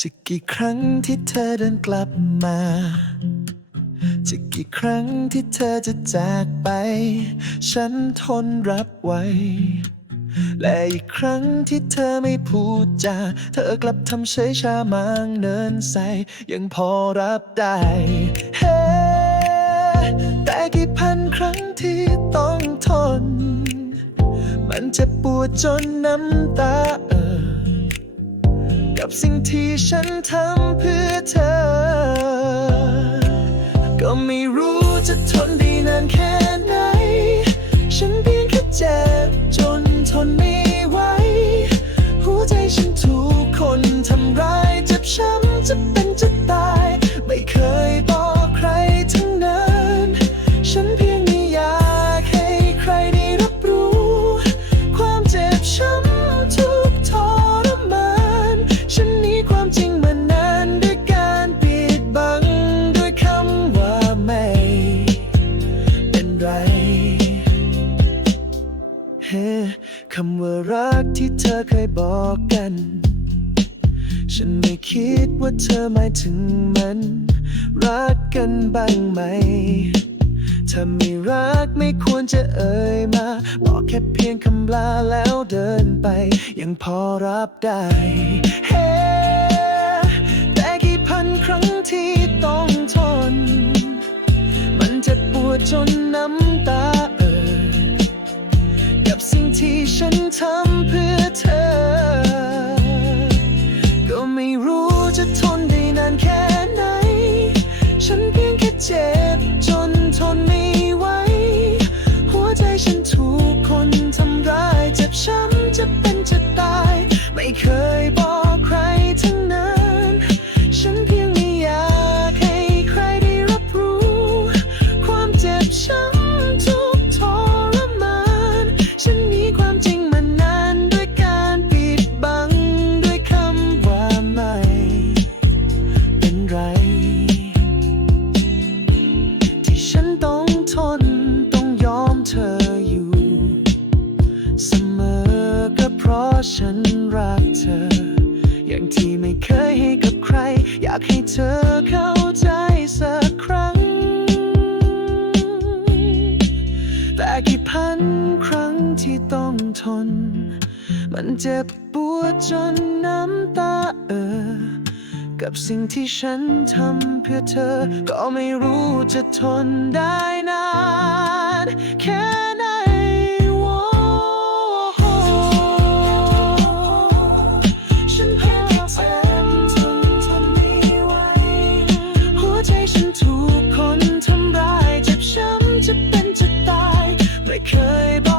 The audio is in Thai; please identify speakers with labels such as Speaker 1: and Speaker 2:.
Speaker 1: จะกี่ครั้งที่เธอเดินกลับมา จะกี่ครั้งที่เธอจะจากไป ฉันทนรับไว้ และอีกครั้งที่เธอไม่พูดจา เธอกลับทำเฉยชามางเนินใส ยังพอรับได้เฮ้แต่กี่พันครั้งที่ต้องทน มันจะปวดจนน้ำตาเอ่อ กับสิ่งที่ฉันทำเพื่อเธอ ก็ไม่รู้จะทนได้นานแค่ ไรเฮ้คำว่ารักที่เธอเคยบอกกัน ฉันไม่คิดว่าเธอหมายถึงมัน รักกันบ้างไหม ถ้าไม่รักไม่ควรจะเอ่ยมา บอกแค่เพียงคำลาแล้วเดินไป ยังพอรับได้ จนน้ำตาเอ่อกับสิ่งที่ฉันทำเพื่อเธอ ก็ไม่รู้จะทนได้นานแค่ไหน ฉันเพียงแค่เจ็บากให้เธอเข้าใจสักครั้ง แต่กี่พันครั้งที่ต้องทน มันเจ็บปวดจนน้ำตาเอ่อกับสิ่งที่ฉันทำเพื่อเธอ ก็ไม่รู้จะทนได้นานแค่ เคยบอก